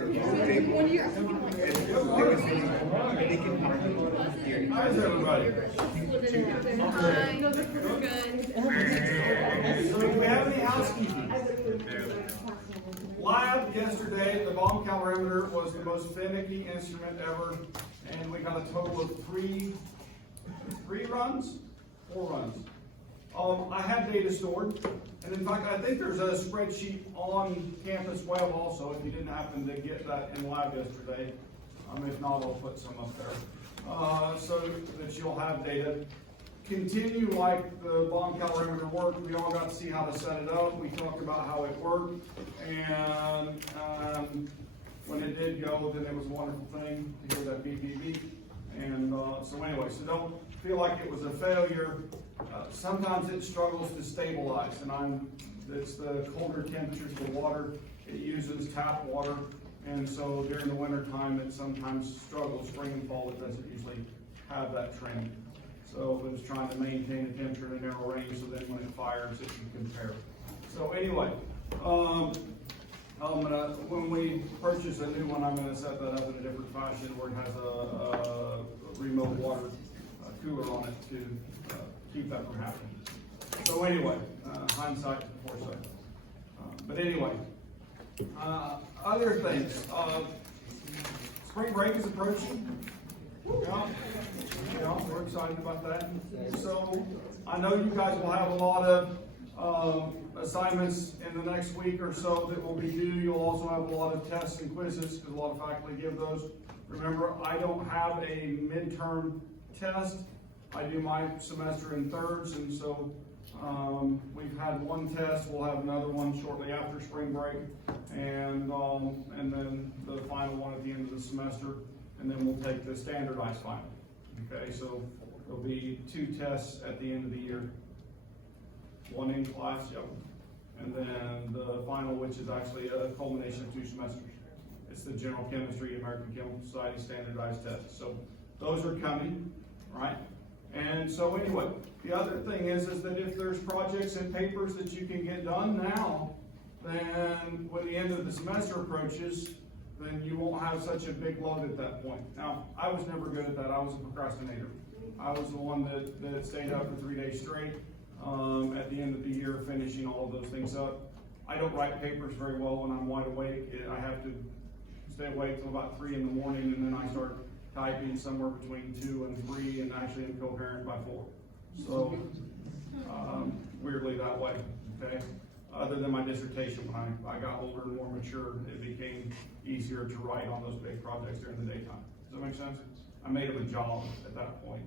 How's everybody? So do we have any housekeeping? Lab yesterday, the bomb calorimeter was the most finicky instrument ever, and we got a total of four runs. I had data stored, and in fact, I think there's a spreadsheet on campus web also, if you didn't happen to get that in lab yesterday. If not, I'll put some up there, so that you'll have data. Continue like the bomb calorimeter worked. We all got to see how to set it up. We talked about how it worked, and when it did go, then it was a wonderful thing to hear that beep, beep, beep. And so anyway, so don't feel like it was a failure. Sometimes it struggles to stabilize, and it's the colder temperatures of the water. It uses tap water, and so during the winter time it sometimes struggles. Spring and fall it doesn't usually have that trend. So it was trying to maintain a temperature in a narrow range, so then when it fires it can compare. So anyway, when we purchase a new one, I'm gonna set that up in a different fashion where it has a remote water cooler on it to keep that from happening. So anyway, hindsight, foresight. But anyway, other things. Spring break is approaching. Yeah, we're excited about that. So I know you guys will have a lot of assignments in the next week or so that will be due. You'll also have a lot of tests and quizzes because a lot of faculty give those. Remember, I don't have a midterm test. I do my semester in thirds, and so we've had one test. We'll have another one shortly after spring break, and then the final one at the end of the semester, and then we'll take the standardized final. Okay, so there'll be 2 tests at the end of the year. One in class, yep. And then the final, which is actually a culmination of 2 semesters. It's the General Chemistry, American Chemical Society standardized test. So those are coming, right? And so anyway, the other thing is that if there's projects and papers that you can get done now, then when the end of the semester approaches, then you won't have such a big load at that point. Now, I was never good at that. I was a procrastinator. I was the one that stayed up for 3 days straight at the end of the year, finishing all of those things up. I don't write papers very well when I'm wide awake. I have to stay awake till about 3 in the morning, and then I start typing somewhere between 2 and 3, and actually am coherent by 4. So, weirdly that way, okay? Other than my dissertation, when I got older and more mature, it became easier to write on those big projects during the daytime. Does that make sense? I made it a job at that point.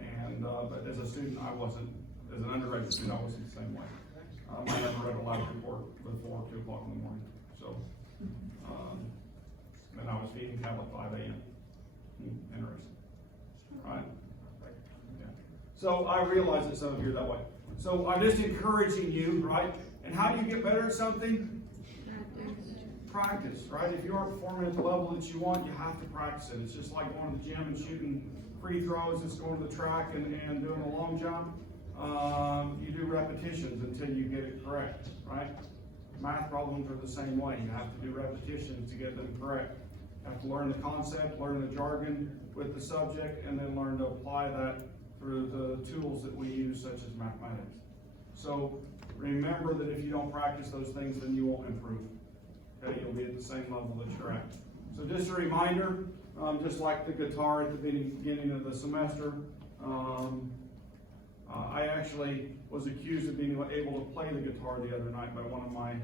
And, but as a student, I wasn't, as an undergraduate student, I wasn't the same way. I never read a lab report before 2 o'clock in the morning. So, and I was feeding cattle at 5 a.m. Interesting, right? Yeah. So I realize that some of you are that way. So I'm just encouraging you, right? And how do you get better at something? Practice, right? If you aren't performing at the level that you want, you have to practice it. It's just like going to the gym and shooting free throws. It's going to the track and doing a long jump. You do repetitions until you get it correct, right? Math problems are the same way. You have to do repetitions to get them correct. You have to learn the concept, learn the jargon with the subject, and then learn to apply that through the tools that we use, such as mathematics. So remember that if you don't practice those things, then you won't improve. Okay, you'll be at the same level that you're at. So just a reminder, just like the guitar at the beginning of the semester, I actually was accused of being able to play the guitar the other night by one of my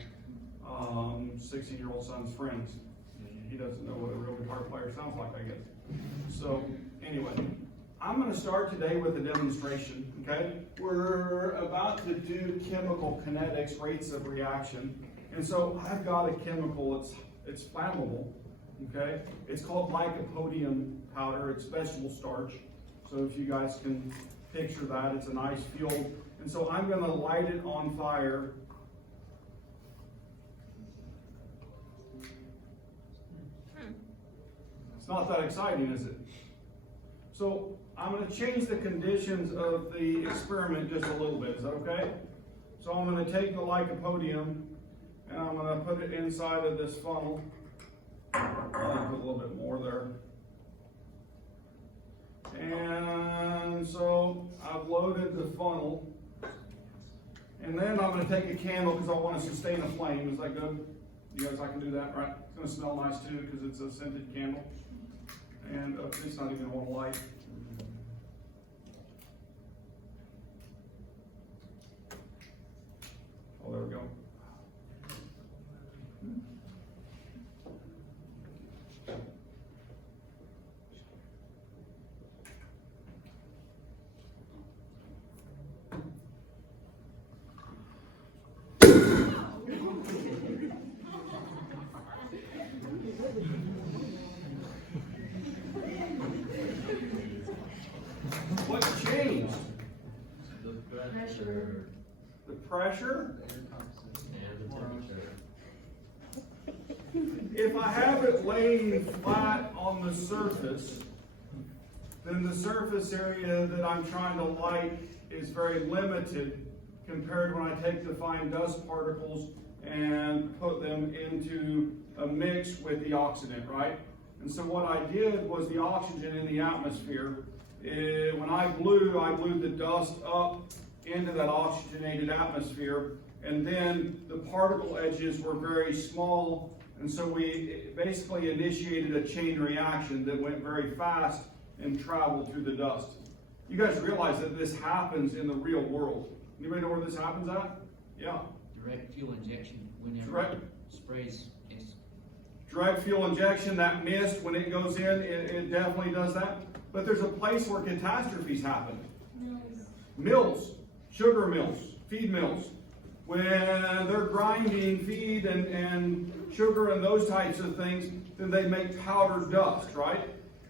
16-year-old son's friends. He doesn't know what a real guitar player sounds like, I guess. So anyway, I'm going to start today with a demonstration, okay? We're about to do chemical kinetics, rates of reaction. And so I've got a chemical, it's flammable, okay? It's called lycopodium powder. It's vegetable starch. So if you guys can picture that, it's a nice fuel. And so I'm going to light it on fire. It's not that exciting, is it? So I'm going to change the conditions of the experiment just a little bit. Is that okay? So I'm going to take the lycopodium and I'm going to put it inside of this funnel. And with the funnel. And then I'm going to take a candle because I want to sustain a flame. Is that good? You guys, I can do that, right? It's going to smell nice too because it's a scented candle. And it's not even on light. Oh, there we go. What changed? The pressure. The pressure? And the temperature. If I have it laying flat on the surface, then the surface area that I'm trying to light is very limited compared to when I take the fine dust particles and put them into a mix with the oxidant, right? And so what I did was the oxygen in the atmosphere, when I blew the dust up into that oxygenated atmosphere, and then the particle edges were very small, and so we basically initiated a chain reaction that went very fast and traveled through the dust. You guys realize that this happens in the real world. Anybody know where this happens at? Yeah. Direct fuel injection whenever Direct. it sprays. Yes. Direct fuel injection, that mist, when it goes in, it definitely does that. But there's a place where catastrophes happen. Mills, sugar mills, feed mills. When they're grinding feed and sugar and those types of things, then they make powdered dust, right?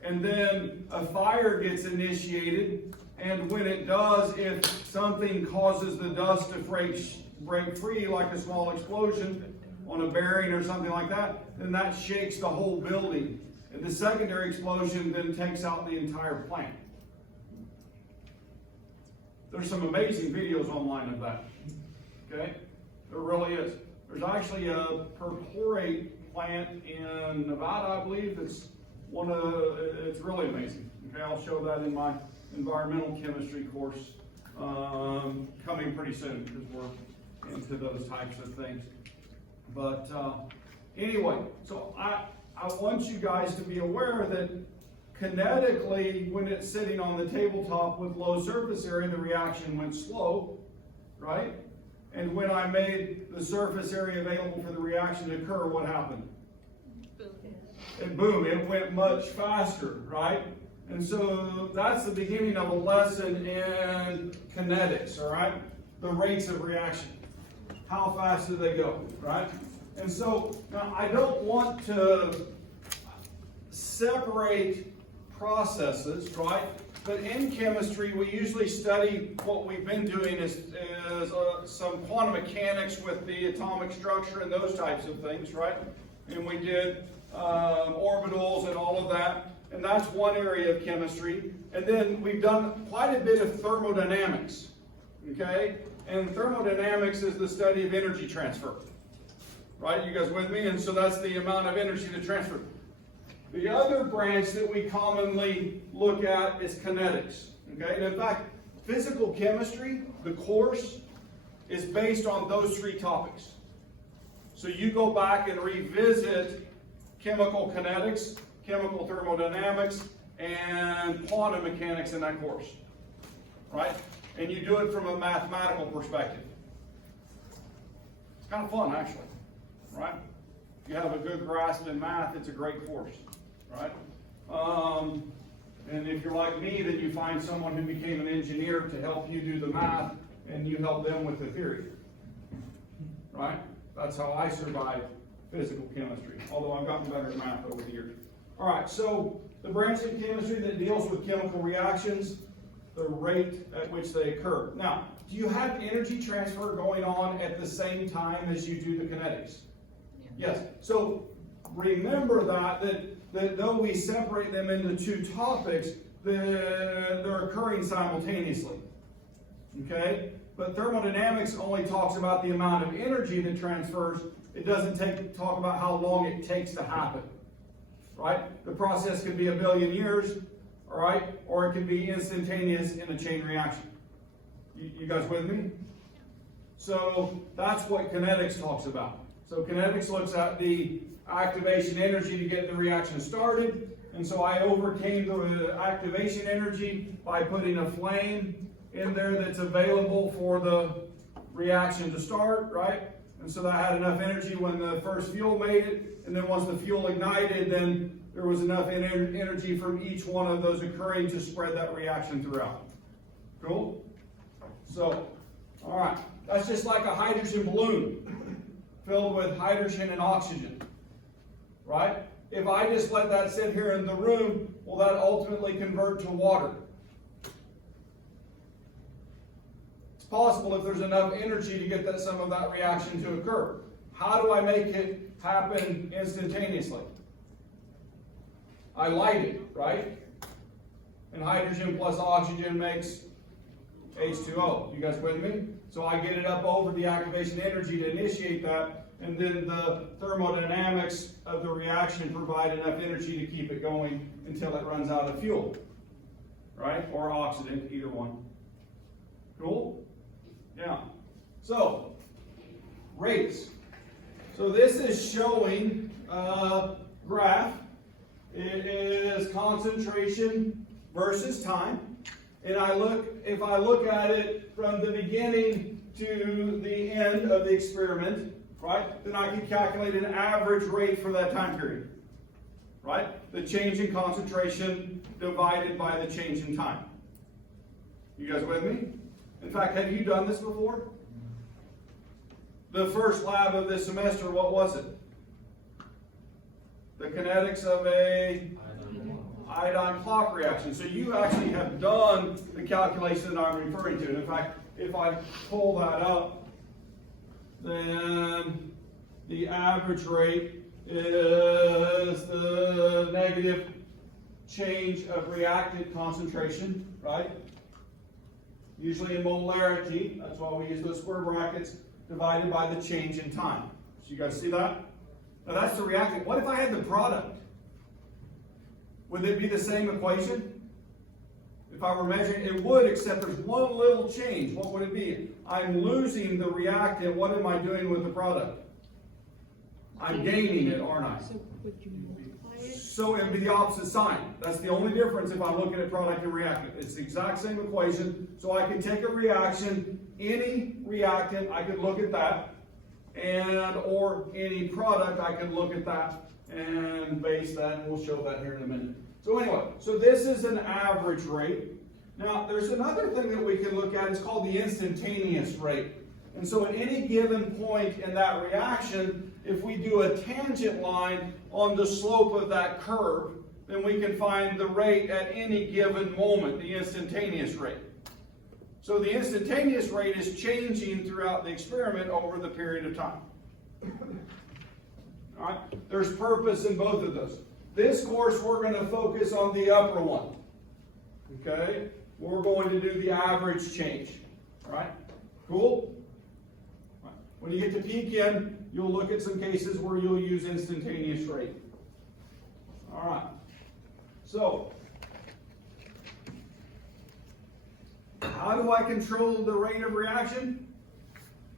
And then a fire gets initiated, and when it does, if something causes the dust to break free, like a small explosion on a bearing or something like that, then that shakes the whole building. And the secondary explosion then takes out the entire plant. There's some amazing videos online of that. Okay? There really is. There's actually a perchlorate plant in Nevada, I believe. It's really amazing. Okay, I'll show that in my environmental chemistry course coming pretty soon because we're into those types of things. But anyway, so I want you guys to be aware that kinetically, when it's sitting on the tabletop with low surface area, the reaction went slow, right? And when I made the surface area available for the reaction to occur, what happened? And boom, it went much faster, right? And so that's the beginning of a lesson in kinetics, all right? The rates of reaction. How fast do they go, right? And so now I don't want to separate processes, right? But in chemistry, we usually study what we've been doing is some quantum mechanics with the atomic structure and those types of things, right? And we did orbitals and all of that. And that's one area of chemistry. And then we've done quite a bit of thermodynamics, okay? And thermodynamics is the study of energy transfer, right? You guys with me? And so that's the amount of energy to transfer. The other branch that we commonly look at is kinetics, okay? And in fact, physical chemistry, the course, is based on those three topics. So you go back and revisit chemical kinetics, chemical thermodynamics, and quantum mechanics in that course, right? And you do it from a mathematical perspective. It's kind of fun, actually, right? If you have a good grasp in math, it's a great course, right? And if you're like me, then you find someone who became an engineer to help you do the math, and you help them with the theory, right? That's how I survived physical chemistry, although I've gotten better at math over the years. All right, so the branch of chemistry that deals with chemical reactions, the rate at which they occur. Now, do you have energy transfer going on at the same time as you do the kinetics? Yeah. Yes. So remember that though we separate them into two topics, they're occurring simultaneously. Okay? But thermodynamics only talks about the amount of energy that transfers. It doesn't talk about how long it takes to happen. Right? The process could be 1 billion years, all right? Or it could be instantaneous in a chain reaction. You guys with me? So that's what kinetics talks about. So kinetics looks at the activation energy to get the reaction started. And so I overcame the activation energy by putting a flame in there that's available for the reaction to start, right? And so that had enough energy when the first fuel made it. And then once the fuel ignited, then there was enough energy from each one of those occurring to spread that reaction throughout. Cool? So, all right. That's just like a hydrogen balloon filled with hydrogen and oxygen, right? If I just let that sit here in the room, will that ultimately convert to water? It's possible if there's enough energy to get some of that reaction to occur. How do I make it happen instantaneously? I light it, right? And hydrogen plus oxygen makes H2O. You guys with me? So I get it up over the activation energy to initiate that, and then the thermodynamics of the reaction provide enough energy to keep it going until it runs out of fuel, right? Or oxidant, either one. Cool? Yeah. So, rates. So this is showing a graph. It is concentration versus time. And if I look at it from the beginning to the end of the experiment, right, then I can calculate an average rate for that time period, right? The change in concentration divided by the change in time. You guys with me? In fact, have you done this before? The first lab of this semester, what was it? The kinetics of a iodine clock reaction. So you actually have done the calculation that I'm referring to. And in fact, if I pull that up, then the average rate is the negative change of reactant concentration, right? Usually in molarity, that's why we use those square brackets, divided by the change in time. So you guys see that? Now that's the reactant. What if I had the product? Would it be the same equation? If I were measuring, it would, except there's one little change. What would it be? I'm losing the reactant. What am I doing with the product? I'm gaining it, aren't I? So would you multiply it? So it would be the opposite sign. That's the only difference if I'm looking at product and reactant. It's the exact same equation. So I can take a reaction, any reactant, I could look at that, or any product, I could look at that and base that, and we'll show that here in a minute. So anyway, so this is an average rate. Now, there's another thing that we can look at. It's called the instantaneous rate. And so at any given point in that reaction, if we do a tangent line on the slope of that curve, then we can find the rate at any given moment, the instantaneous rate. So the instantaneous rate is changing throughout the experiment over the period of time. All right? There's purpose in both of those. This course, we're going to focus on the upper one. Okay? We're going to do the average change. All right? Cool? All right. When you get to PChem, you'll look at some cases where you'll use instantaneous rate. All right. So, how do I control the rate of reaction?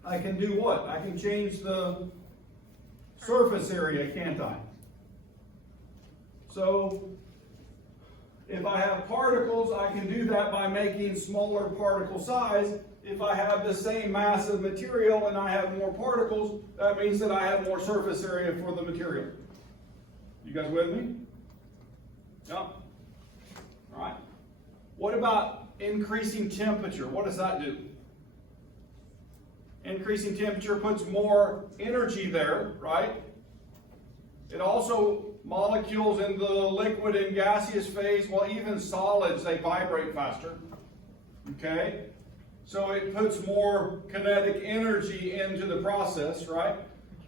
I can do what? I can change the surface area, can't I? So, if I have particles, I can do that by making smaller particle size. If I have the same mass of material and I have more particles, that means that I have more surface area for the material. You guys with me? Yeah. All right. What about increasing temperature? What does that do? Increasing temperature puts more energy there, right? It also, molecules in the liquid and gaseous phase, well, even solids, they vibrate faster. Okay? So it puts more kinetic energy into the process, right?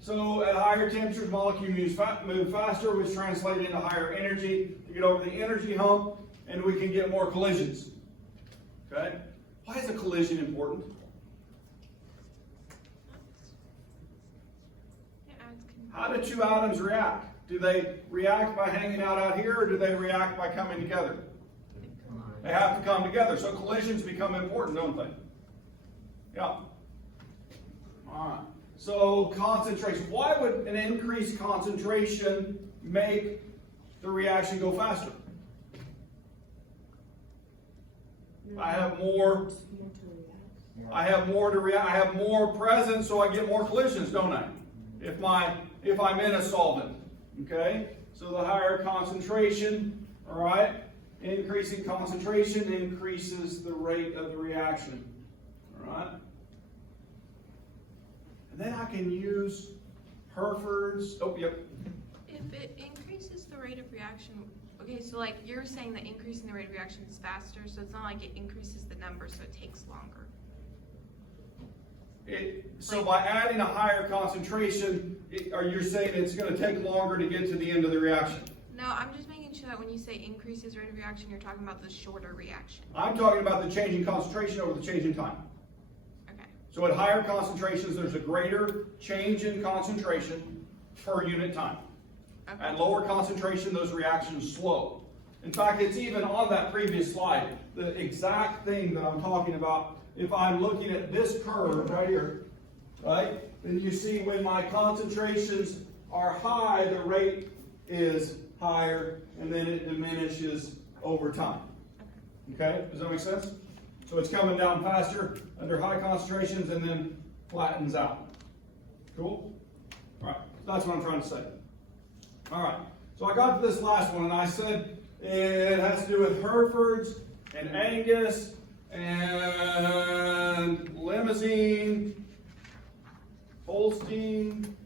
So at higher temperatures, molecules move faster, which translates into higher energy. You get over the energy hump, and we can get more collisions. Okay? Why is a collision important? How do two atoms react? Do they react by hanging out here, or do they react by coming together? They have to come together. So collisions become important, don't they? Yeah. Alright, so concentration. Why would an increased concentration make the reaction go faster? I have more to react. I have more present, so I get more collisions, don't I? If I'm in a solvent, okay? So the higher concentration, all right, increasing concentration increases the rate of the reaction, all right? And then I can use Hereford's. Oh, yep. If it increases the rate of reaction, okay, so like you're saying that increasing the rate of reaction is faster, so it's not like it increases the number, so it takes longer. So by adding a higher concentration, are you saying it's going to take longer to get to the end of the reaction? No, I'm just making sure that when you say increases rate of reaction, you're talking about the shorter reaction. I'm talking about the change in concentration over the change in time. Okay. So at higher concentrations, there's a greater change in concentration per unit time. Okay. At lower concentration, those reactions slow. In fact, it's even on that previous slide, the exact thing that I'm talking about. If I'm looking at this curve right here, right, then you see when my concentrations are high, the rate is higher, and then it diminishes over time. Okay, does that make sense? So it's coming down faster under high concentrations and then flattens out. Cool? All right, that's what I'm trying to say. All right, so I got to this last one, and I said it has to do with Herefords and Angus and Limousine, Holstein.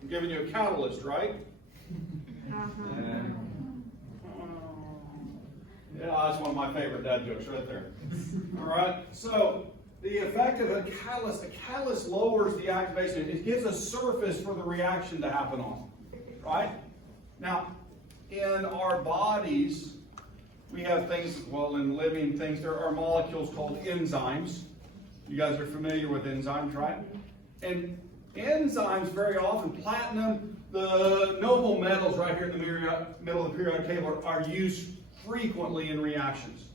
I'm giving you a catalyst, right? Yeah, that's one of my favorite dad jokes right there. All right, so the effect of a catalyst lowers the activation. It gives a surface for the reaction to happen on, right? Now, in our bodies, we have things, well, in living things, there are molecules called enzymes. You guys are familiar with enzymes, right? And enzymes, very often, platinum, the noble metals right here in the middle of the periodic table are used frequently in reactions.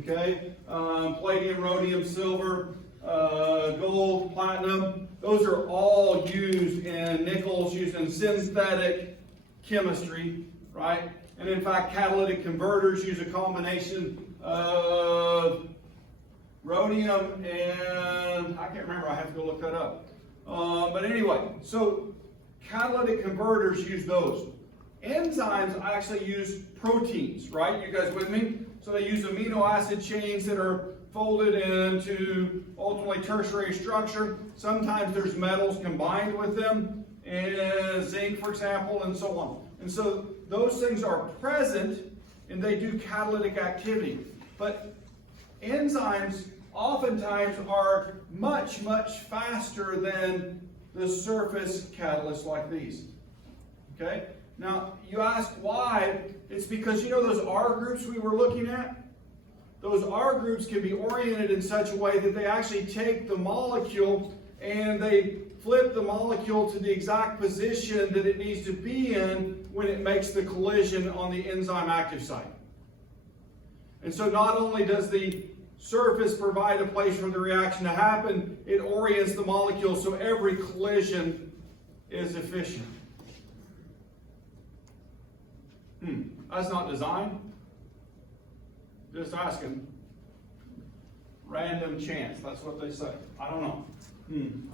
Okay? Palladium, rhodium, silver, gold, platinum, those are all used in nickels, used in synthetic chemistry, right? And in fact, catalytic converters use a combination of rhodium and, I can't remember, I have to go look that up. But anyway, so catalytic converters use those. Enzymes actually use proteins, right? You guys with me? So they use amino acid chains that are folded into ultimately tertiary structure. Sometimes there's metals combined with them, and zinc, for example, and so on. And so those things are present and they do catalytic activity. But enzymes oftentimes are much, much faster than the surface catalysts like these. Okay? Now, you ask why. It's because, you know, those R groups we were looking at? Those R groups can be oriented in such a way that they actually take the molecule and they flip the molecule to the exact position that it needs to be in when it makes the collision on the enzyme active site. And so not only does the surface provide a place for the reaction to happen, it orients the molecule so every collision is efficient. That's not design. Just asking. Random chance, that's what they say. I don't know.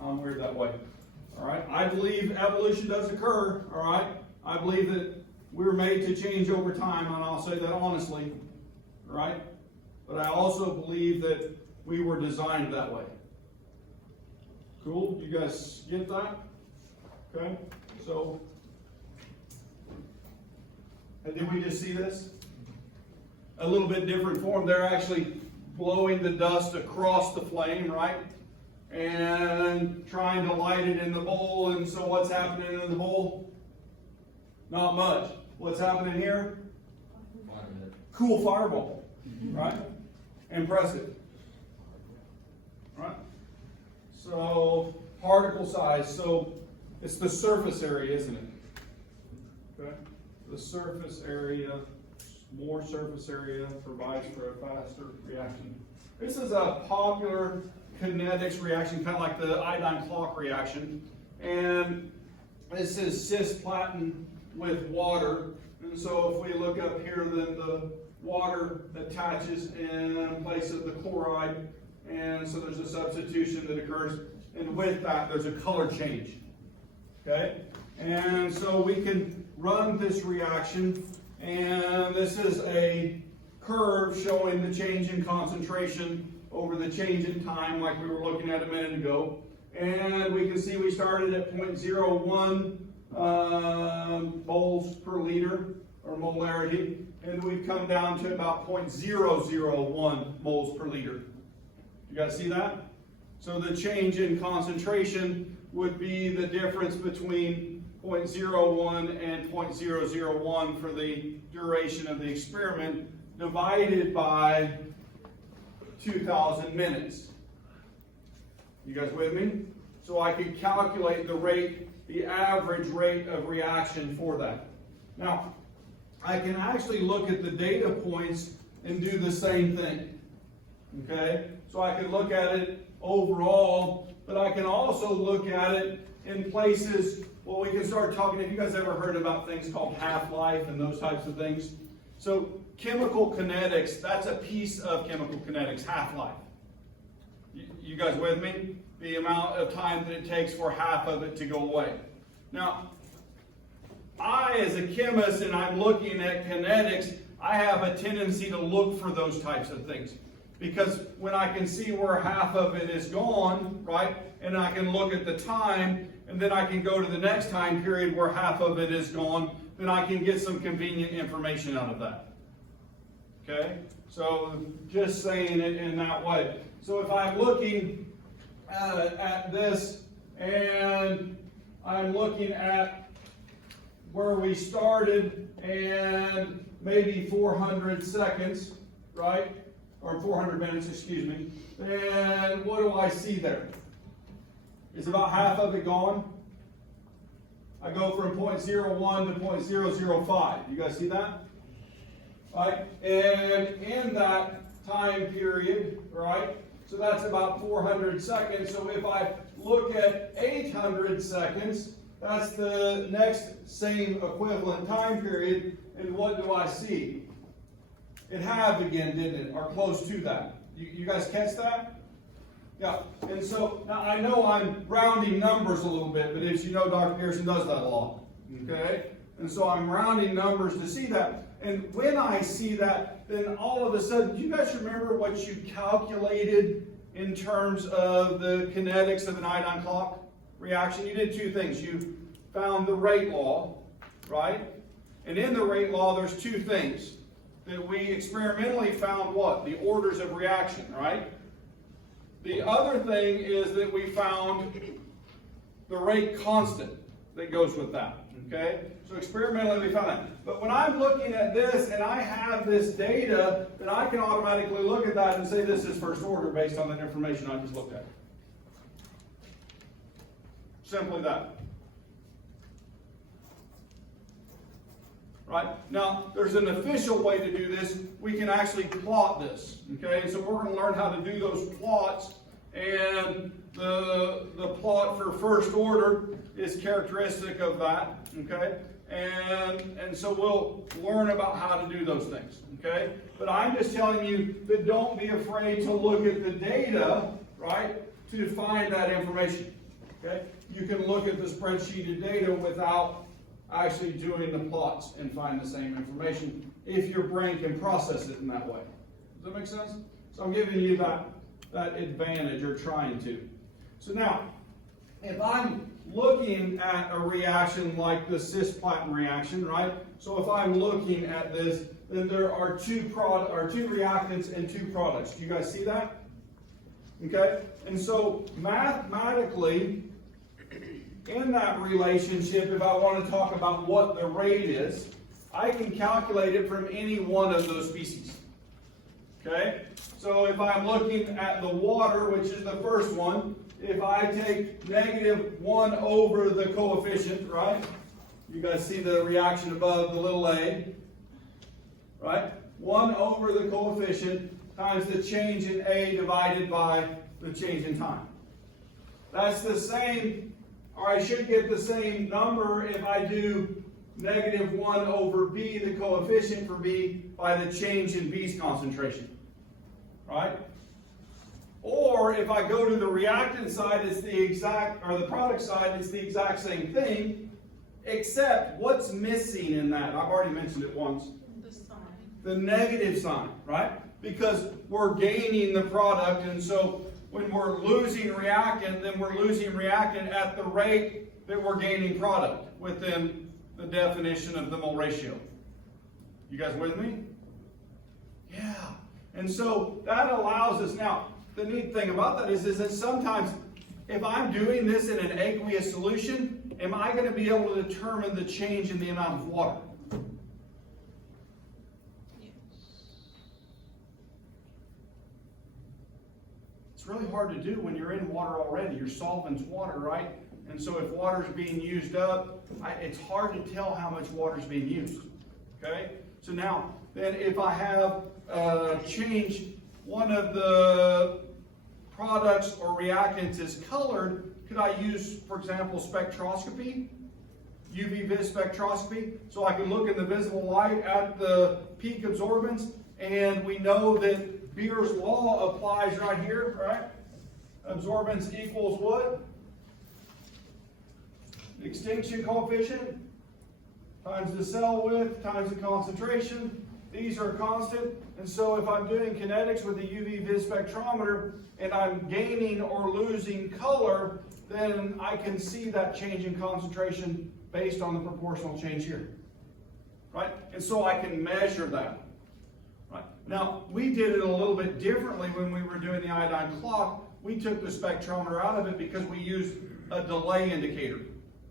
I'm weird that way. All right. I believe evolution does occur. All right. I believe that we're made to change over time, and I'll say that honestly. All right. But I also believe that we were designed that way. Cool? You guys get that? Okay. So, did we just see this? A little bit different form. They're actually blowing the dust across the flame, right? And trying to light it in the bowl. And so what's happening in the bowl? Not much. What's happening here? Cool fireball, right? Impressive, right? So particle size. So it's the surface area, isn't it? Okay. The surface area, more surface area provides for a faster reaction. This is a popular kinetics reaction, kind of like the iodine clock reaction. And this is cisplatin with water. And so if we look up here, then the water attaches in place of the chloride. And so there's a substitution that occurs. And with that, there's a color change. Okay? And so we can run this reaction. And this is a curve showing the change in concentration over the change in time, like we were looking at a minute ago. And we can see we started at 0.01 moles per liter, or molarity, and we've come down to about 0.001 moles per liter. You guys see that? So the change in concentration would be the difference between 0.01 and 0.001 for the duration of the experiment, divided by 2,000 minutes. You guys with me? So I could calculate the rate, the average rate of reaction for that. Now, I can actually look at the data points and do the same thing. Okay? So I can look at it overall, but I can also look at it in places, well, we can start talking, have you guys ever heard about things called half-life and those types of things? So chemical kinetics, that's a piece of chemical kinetics, half-life. You guys with me? The amount of time that it takes for half of it to go away. Now, I, as a chemist, and I'm looking at kinetics, I have a tendency to look for those types of things. Because when I can see where half of it is gone, right, and I can look at the time, and then I can go to the next time period where half of it is gone, then I can get some convenient information out of that. Okay? So, just saying it in that way. So if I'm looking at this, and I'm looking at where we started, and maybe 400 seconds, right? Or 400 minutes, excuse me. And what do I see there? Is about half of it gone? I go from 0.01 to 0.005. You guys see that? Right? And in that time period, right? So that's about 400 seconds. So if I look at 800 seconds, that's the next same equivalent time period. And what do I see? It halved again, didn't it? Or close to that. You guys catch that? Yeah. And so now I know I'm rounding numbers a little bit, but as you know, Dr. Pearson does that a lot. Okay? And so I'm rounding numbers to see that. And when I see that, then all of a sudden, do you guys remember what you calculated in terms of the kinetics of an iodine clock reaction? You did two things. You found the rate law, right? And in the rate law, there's two things. That we experimentally found what? The orders of reaction, right? The other thing is that we found the rate constant that goes with that, okay? So experimentally we found that. But when I'm looking at this and I have this data, then I can automatically look at that and say this is first order based on that information I just looked at. Simply that. Right? Now, there's an official way to do this. We can actually plot this. Okay? So we're going to learn how to do those plots. And the plot for first order is characteristic of that. Okay? And so we'll learn about how to do those things. Okay? But I'm just telling you that don't be afraid to look at the data, right, to find that information. Okay? You can look at the spreadsheeted data without actually doing the plots and find the same information if your brain can process it in that way. Does that make sense? So I'm giving you that advantage, or trying to. So now, if I'm looking at a reaction like the cisplatin reaction, right? So if I'm looking at this, then there are two reactants and two products. Do you guys see that? Okay? And so mathematically, in that relationship, if I want to talk about what the rate is, I can calculate it from any one of those species. Okay? So if I'm looking at the water, which is the first one, if I take -1 over the coefficient, right? You guys see the reaction above the little a, right? 1 over the coefficient, times the change in A divided by the change in time. That's the same, or I should get the same number if I do -1 over B, the coefficient for B, by the change in B's concentration. Right? Or if I go to the reactant side, it's the exact, or the product side, it's the exact same thing, except what's missing in that? I've already mentioned it once. The sign. The negative sign, right? Because we're gaining the product, and so when we're losing reactant, then we're losing reactant at the rate that we're gaining product within the definition of the mole ratio. You guys with me? Yeah. And so that allows us, now, the neat thing about that is that sometimes if I'm doing this in an aqueous solution, am I going to be able to determine the change in the amount of water? It's really hard to do when you're in water already. Your solvent's water, right? And so if water's being used up, it's hard to tell how much water's being used. Okay? So now, then if I have changed one of the products or reactants is colored, could I use, for example, spectroscopy? UV vis spectroscopy, so I can look in the visible light at the peak absorbance, and we know that Beer's law applies right here, right? Absorbance equals what? Extinction coefficient times the cell width times the concentration. These are constant, and so if I'm doing kinetics with the UV vis spectrometer and I'm gaining or losing color, then I can see that change in concentration based on the proportional change here, right? And so I can measure that, right? Now, we did it a little bit differently when we were doing the iodine clock. We took the spectrometer out of it because we used a delay indicator,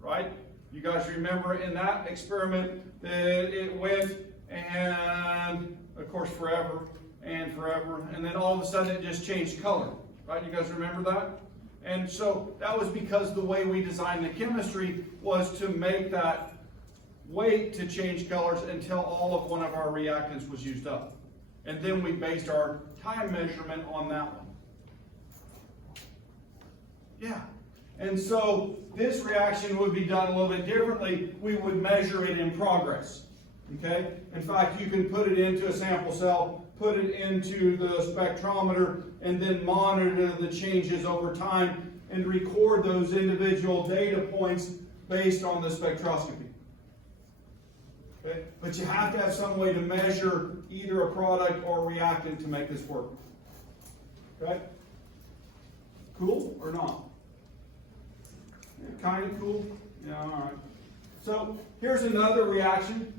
right? You guys remember in that experiment that it went and, of course, forever, and then all of a sudden it just changed color, right? You guys remember that? And so that was because the way we designed the chemistry was to make that wait to change colors until all of one of our reactants was used up. And then we based our time measurement on that one. Yeah. And so this reaction would be done a little bit differently. We would measure it in progress. Okay? In fact, you can put it into a sample cell, put it into the spectrometer, and then monitor the changes over time and record those individual data points based on the spectroscopy. Okay? But you have to have some way to measure either a product or reactant to make this work. Okay? Cool or not? Kind of cool? Yeah, all right. So here's another reaction.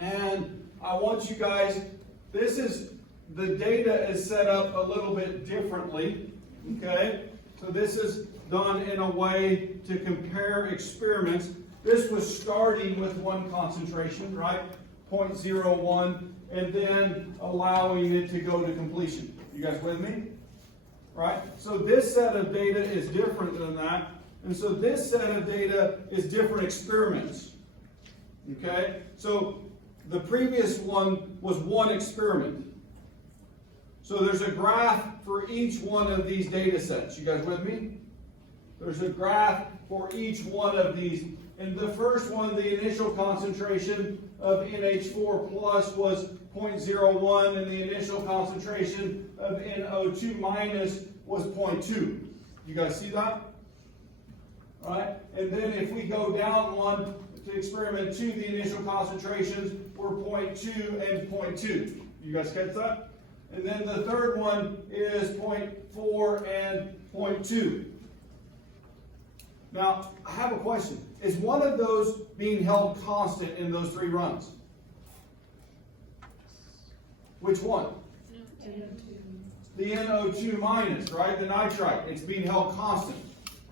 And I want you guys, the data is set up a little bit differently, okay? So this is done in a way to compare experiments. This was starting with one concentration, right? 0.01, and then allowing it to go to completion. You guys with me? Right? So this set of data is different than that. And so this set of data is different experiments. Okay? So the previous one was one experiment. So there's a graph for each one of these data sets. You guys with me? There's a graph for each one of these. In the first one, the initial concentration of NH4 plus was 0.01, and the initial concentration of NO2 minus was 0.2. You guys see that? All right? And then if we go down one to experiment 2, the initial concentrations were 0.2 and 0.2. You guys catch that? And then the third one is 0.4 and 0.2. Now, I have a question. Is one of those being held constant in those 3 runs? Which one? The NO2 minus, right? The nitrite. It's being held constant.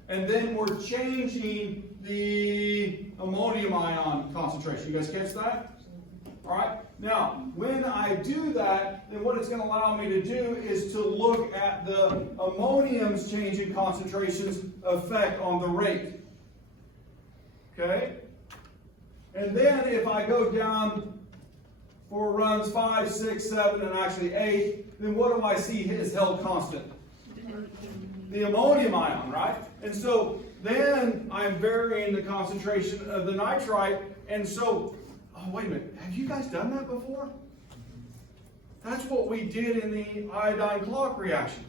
And then we're changing the ammonium ion concentration. You guys catch that? All right. Now, when I do that, then what it's going to allow me to do is to look at the ammonium's change in concentrations effect on the rate. Okay? And then if I go down for runs 5, 6, 7, and actually 8, then what do I see is held constant? The ammonium ion, right? And so then I'm varying the concentration of the nitrite, and so, oh wait a minute, have you guys done that before? That's what we did in the iodine clock reaction,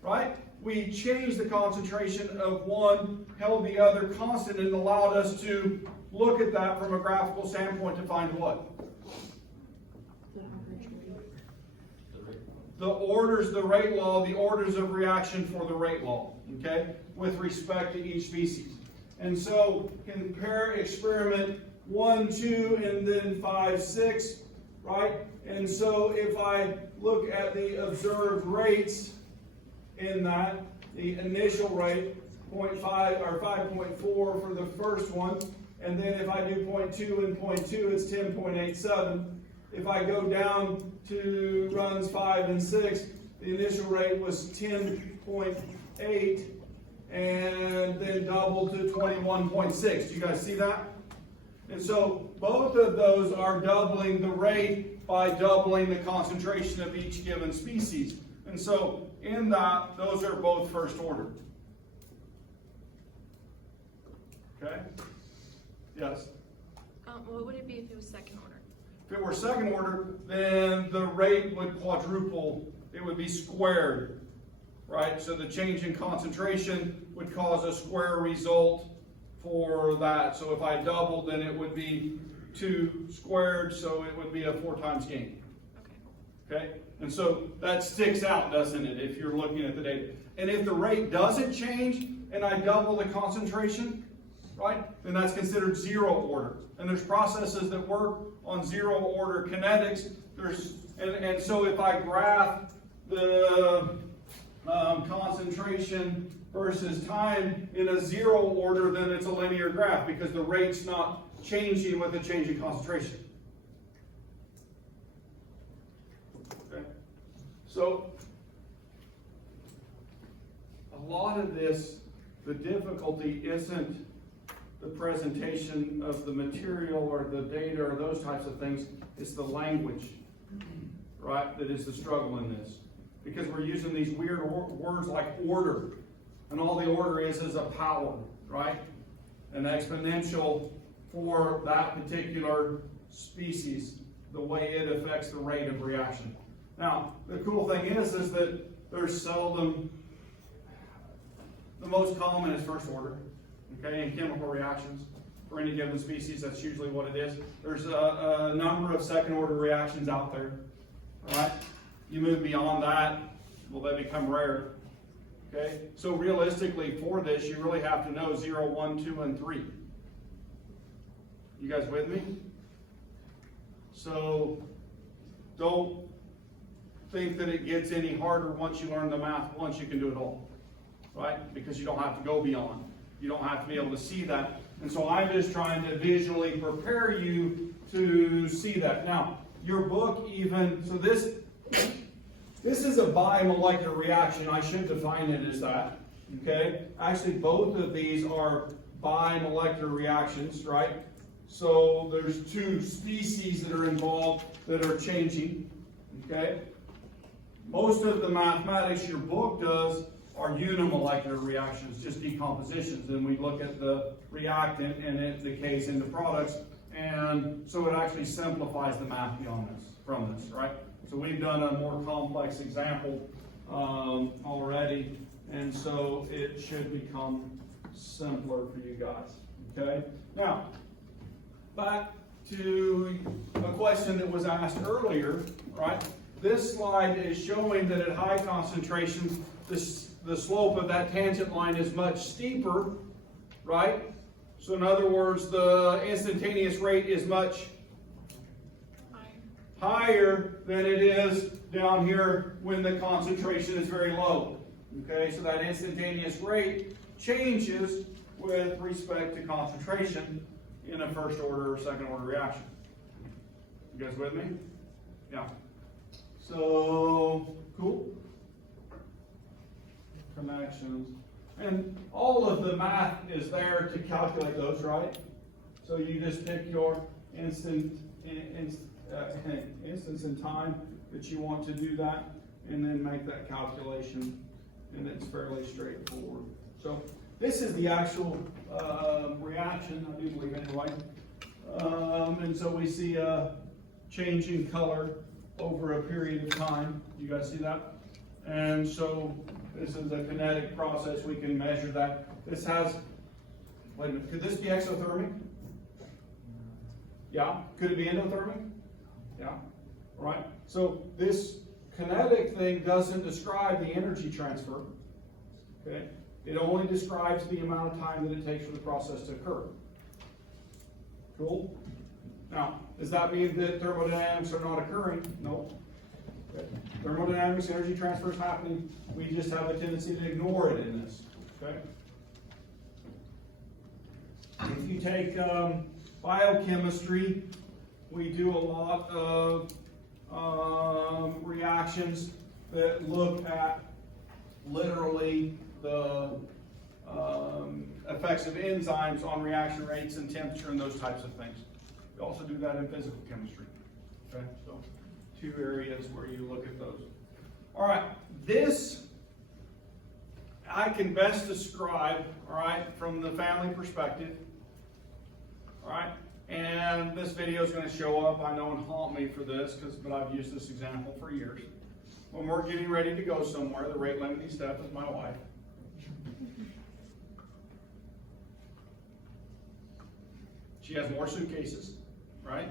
right? We changed the concentration of one, held the other constant, and allowed us to look at that from a graphical standpoint to find what? The orders, the rate law, the orders of reaction for the rate law, okay, with respect to each species. And so compare experiment 1, 2, and then 5, 6, right? And so if I look at the observed rates in that, the initial rate, 0.5 or 5.4 for the first one, and then if I do 0.2 and 0.2, it's 10.87. If I go down to runs 5 and 6, the initial rate was 10.8 and then doubled to 21.6. Do you guys see that? And so both of those are doubling the rate by doubling the concentration of each given species. And so in that, those are both first order. Okay? Yes? What would it be if it was second order? If it were second order, then the rate would quadruple. It would be squared, right? So the change in concentration would cause a square result for that. So if I doubled, then it would be 2 squared, so it would be a 4 times gain. Okay? And so that sticks out, doesn't it, if you're looking at the data. And if the rate doesn't change and I double the concentration, right, then that's considered zero order. And there's processes that work on zero order kinetics. And so if I graph the concentration versus time in a zero order, then it's a linear graph because the rate's not changing with a change in concentration. Okay? So a lot of this, the difficulty isn't the presentation of the material or the data or those types of things. It's the language, right, that is the struggle in this. Because we're using these weird words like order. And all the order is a power, right? An exponential for that particular species, the way it affects the rate of reaction. Now, the cool thing is that there's seldom, the most common is first order. Okay, in chemical reactions for any given species, that's usually what it is. There's a number of second order reactions out there. All right, you move beyond that, well, they become rare. Okay, so realistically for this, you really have to know 0, 1, 2, and 3. You guys with me? So don't think that it gets any harder once you learn the math. Once you can do it all, right? Because you don't have to go beyond. You don't have to be able to see that. And so I'm just trying to visually prepare you to see that. Now, your book even, so this is a bimolecular reaction. I should define it as that. Okay? Actually, both of these are bimolecular reactions, right? So there's 2 species that are involved that are changing. Okay? Most of the mathematics your book does are unimolecular reactions, just decompositions. And we look at the reactant and it decays into products. And so it actually simplifies the math beyond this, from this, right? So we've done a more complex example already. And so it should become simpler for you guys, okay? Now, back to a question that was asked earlier, right? This slide is showing that at high concentrations, the slope of that tangent line is much steeper, right? So in other words, the instantaneous rate is much higher than it is down here when the concentration is very low. Okay, so that instantaneous rate changes with respect to concentration in a first order or second order reaction. You guys with me? Yeah. So, cool. Connections. And all of the math is there to calculate those, right? So you just pick your instance in time that you want to do that, and then make that calculation, and it's fairly straightforward. So this is the actual reaction, I do believe anyway. And so we see a change in color over a period of time. You guys see that? And so this is a kinetic process. We can measure that. This has, wait a minute, could this be exothermic? Yeah. Could it be endothermic? Yeah. All right. So this kinetic thing doesn't describe the energy transfer. Okay. It only describes the amount of time that it takes for the process to occur. Cool? Now, does that mean that thermodynamics are not occurring? No. Okay. Thermodynamics, energy transfer is happening. We just have a tendency to ignore it in this. Okay? If you take biochemistry, we do a lot of reactions that look at literally the effects of enzymes on reaction rates and temperature and those types of things. We also do that in physical chemistry. Okay, so 2 areas where you look at those. All right, this I can best describe, all right, from the family perspective. All right, and this video is going to show up, I know, and haunt me for this, but I've used this example for years. When we're getting ready to go somewhere, the rate limiting step is my wife. She has more suitcases, right?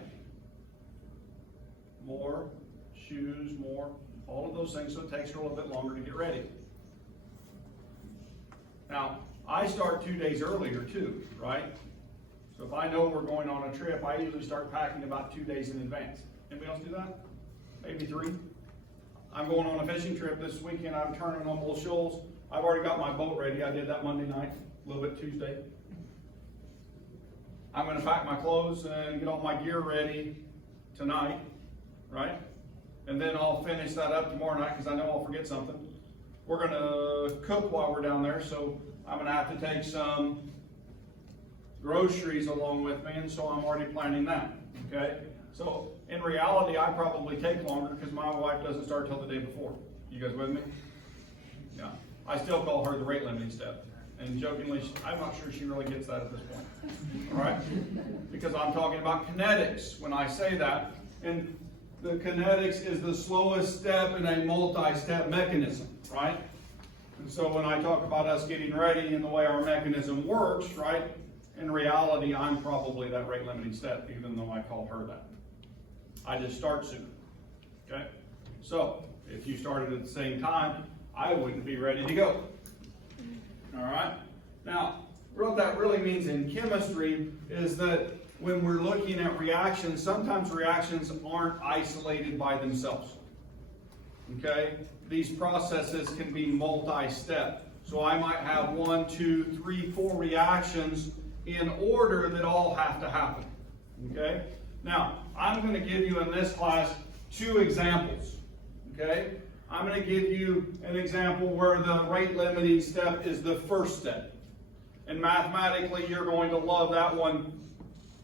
More shoes, more, all of those things, so it takes her a little bit longer to get ready. Now, I start 2 days earlier too, right? So if I know we're going on a trip, I usually start packing about 2 days in advance. Anybody else do that? Maybe 3? I'm going on a fishing trip this weekend. I'm turning on Bull Shoals. I've already got my boat ready. I did that Monday night, a little bit Tuesday. I'm going to pack my clothes and get all my gear ready tonight, right? And then I'll finish that up tomorrow night because I know I'll forget something. We're going to cook while we're down there, so I'm going to have to take some groceries along with me, and so I'm already planning that, okay? So in reality, I probably take longer because my wife doesn't start till the day before. You guys with me? Yeah. I still call her the rate limiting step. And jokingly, I'm not sure she really gets that at this point. All right? Because I'm talking about kinetics when I say that. And the kinetics is the slowest step in a multi-step mechanism, right? And so when I talk about us getting ready and the way our mechanism works, right? In reality, I'm probably that rate limiting step, even though I call her that. I just start sooner. Okay? So if you started at the same time, I wouldn't be ready to go. All right? Now, what that really means in chemistry is that when we're looking at reactions, sometimes reactions aren't isolated by themselves. Okay? These processes can be multi-step. So I might have 1, 2, 3, 4 reactions in order that all have to happen. Okay? Now, I'm going to give you in this class 2 examples. Okay? I'm going to give you an example where the rate limiting step is the first step. And mathematically, you're going to love that one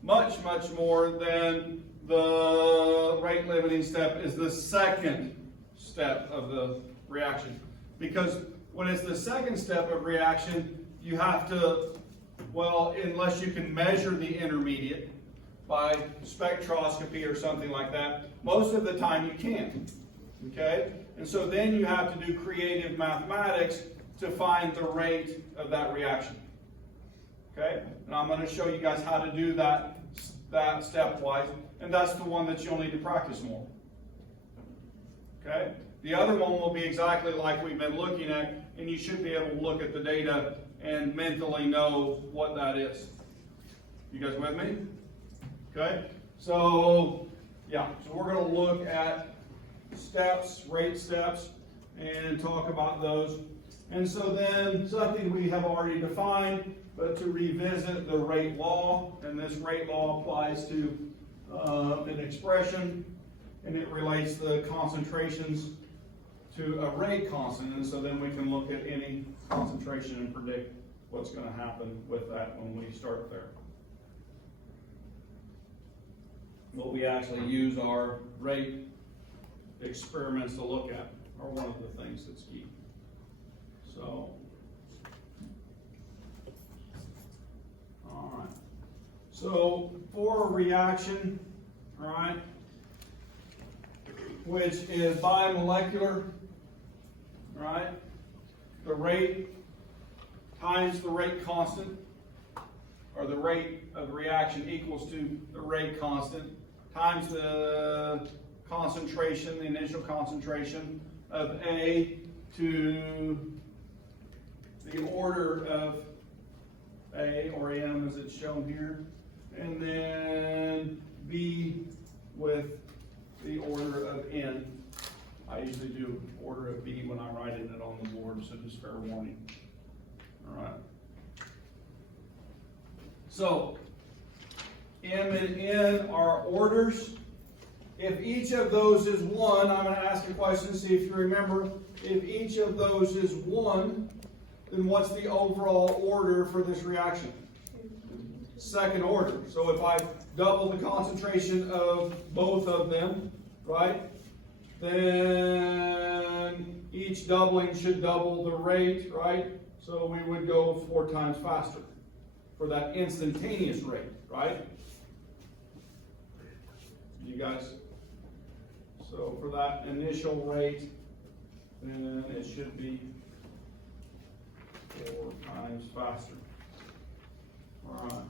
much, much more than the rate limiting step is the second step of the reaction. Because when it's the second step of reaction, you have to, well, unless you can measure the intermediate by spectroscopy or something like that, most of the time you can't. Okay? And so then you have to do creative mathematics to find the rate of that reaction. Okay? And I'm going to show you guys how to do that stepwise, and that's the one that you'll need to practice more. Okay? The other one will be exactly like we've been looking at, and you should be able to look at the data and mentally know what that is. You guys with me? Okay? So, yeah, so we're going to look at steps, rate steps, and talk about those. And so then something we have already defined, but to revisit the rate law, and this rate law applies to an expression, and it relates the concentrations to a rate constant, and so then we can look at any concentration and predict what's going to happen with that when we start there. what we actually use our rate experiments to look at, are one of the things that's key. So, all right. So for a reaction, all right, which is bimolecular, all right, the rate times the rate constant, or the rate of reaction equals to the rate constant, times the concentration, the initial concentration of A to the order of A, or M as it's shown here, and then B with the order of N. I usually do order of B when I'm writing it on the board, so just fair warning. All right. So, M and N are orders. If each of those is 1, I'm going to ask a question, see if you remember. If each of those is 1, then what's the overall order for this reaction? Second order. So if I double the concentration of both of them, right, then each doubling should double the rate, right? So we would go 4 times faster for that instantaneous rate, right? You guys? So for that initial rate, then it should be 4 times faster. All right.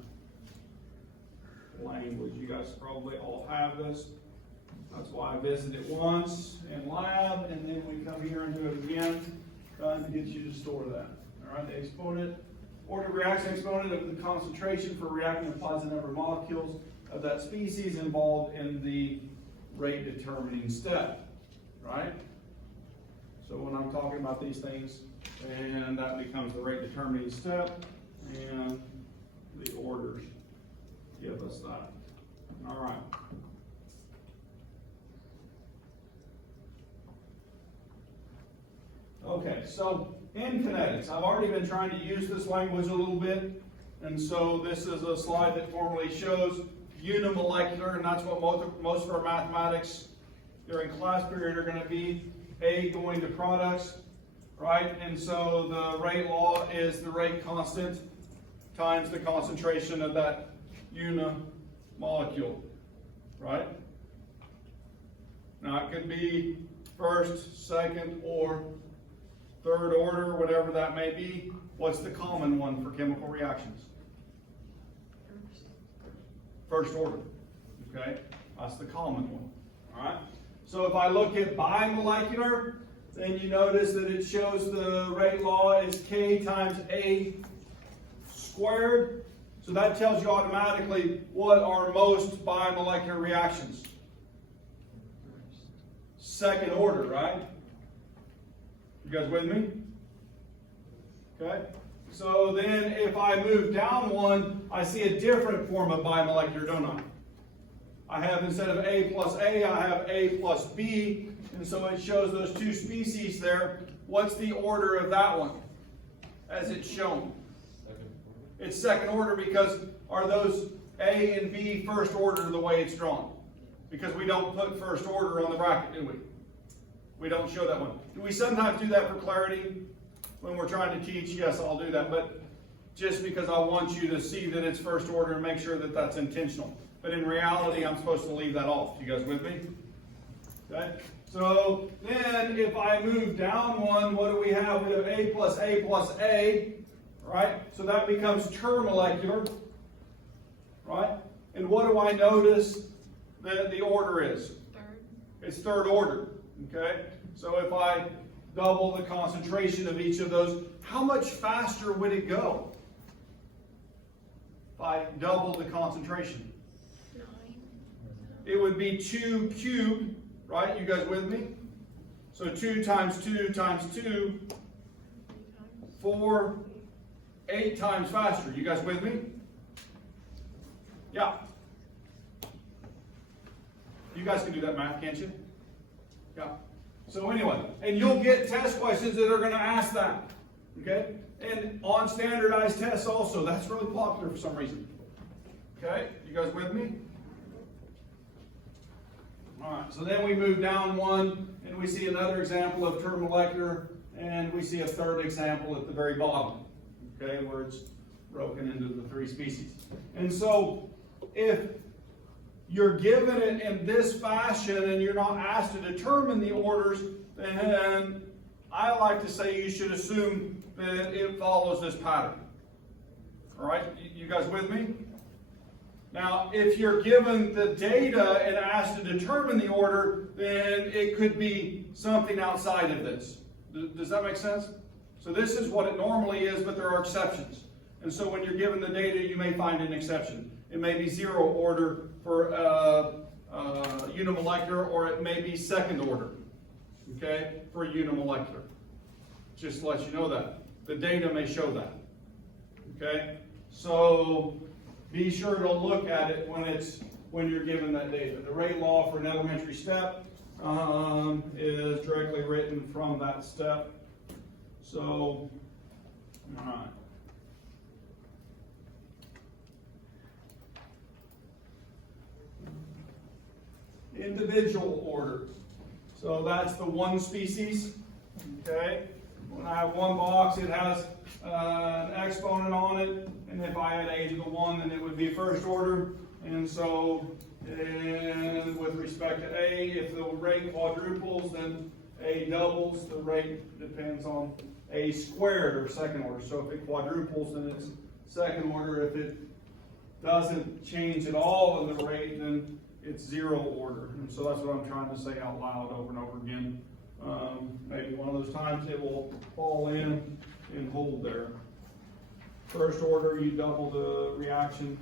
Language, you guys probably all have this. That's why I visit it once in lab, and then we come here and do it again, trying to get you to store that. All right, the exponent, order reaction exponent of the concentration for reacting applies the number of molecules of that species involved in the rate determining step, right? So when I'm talking about these things, and that becomes the rate determining step, and the orders give us that. All right. Okay, so in kinetics, I've already been trying to use this language a little bit, and so this is a slide that formally shows unimolecular, and that's what most of our mathematics during class period are going to be. A going to products, right? And so the rate law is the rate constant times the concentration of that unimolecule, right? Now it could be first, second, or third order, whatever that may be. What's the common one for chemical reactions? First order, okay? That's the common one, all right? So if I look at bimolecular, then you notice that it shows the rate law is K times A squared. So that tells you automatically what are most bimolecular reactions. Second order, right? You guys with me? Okay. So then if I move down one, I see a different form of bimolecular, don't I? I have, instead of A plus A, I have A plus B. And so it shows those two species there. What's the order of that one as it's shown? It's second order, because are those A and B first order the way it's drawn? Because we don't put first order on the bracket, do we? We don't show that one. Do we sometimes do that for clarity? When we're trying to teach, yes, I'll do that. But just because I want you to see that it's first order and make sure that that's intentional. But in reality, I'm supposed to leave that off. You guys with me? Okay. So then if I move down one, what do we have? We have A plus A plus A. Right? So that becomes termolecular. Right? And what do I notice that the order is? Third. It's third order. Okay? So if I double the concentration of each of those, how much faster would it go? If I double the concentration? 9. It would be 2 cubed, right? You guys with me? So 2 times 2 times 2, 4, 8 times faster. You guys with me? Yeah. You guys can do that math, can't you? Yeah. So anyway, and you'll get test questions that are going to ask that. Okay? And on standardized tests also. That's really popular for some reason. Okay? You guys with me? All right, so then we move down one, and we see another example of term molecular, and we see a third example at the very bottom, okay, where it's broken into the 3 species. And so, if you're given it in this fashion and you're not asked to determine the orders, then I like to say you should assume that it follows this pattern. All right, you guys with me? Now, if you're given the data and asked to determine the order, then it could be something outside of this. Does that make sense? So this is what it normally is, but there are exceptions. And so when you're given the data, you may find an exception. It may be 0 order for unimolecular, or it may be 2nd order, okay, for unimolecular. Just to let you know that. The data may show that, okay? So be sure to look at it when you're given that data. The rate law for an elementary step is directly written from that step. So, all right. Individual order. So that's the 1 species, okay? When I have 1 box, it has an exponent on it, and if I had a to the 1, then it would be 1st order. And so, with respect to A, if the rate quadruples, then A doubles. The rate depends on A squared, or 2nd order. So if it quadruples, then it's 2nd order. If it doesn't change at all in the rate, then it's 0 order. And so that's what I'm trying to say out loud over and over again. Maybe one of those times it will fall in and hold there. 1st order, you double the reaction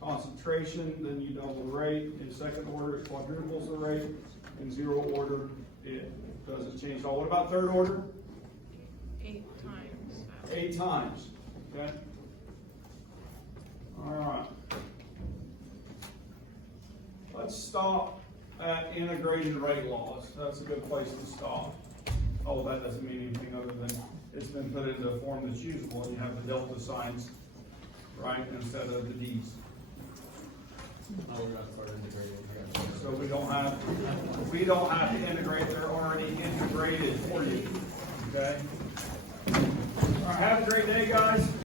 concentration, then you double the rate. In 2nd order, it quadruples the rate. In 0 order, it doesn't change at all. What about 3rd order? 8 times. 8 times, okay? All right. Let's stop at integrated rate laws. That's a good place to stop. Oh, that doesn't mean anything other than it's been put into a form that's usable, and you have the delta signs, right, instead of the D's. Oh, we're not starting integrating. So we don't have to integrate, they're already integrated for you, okay?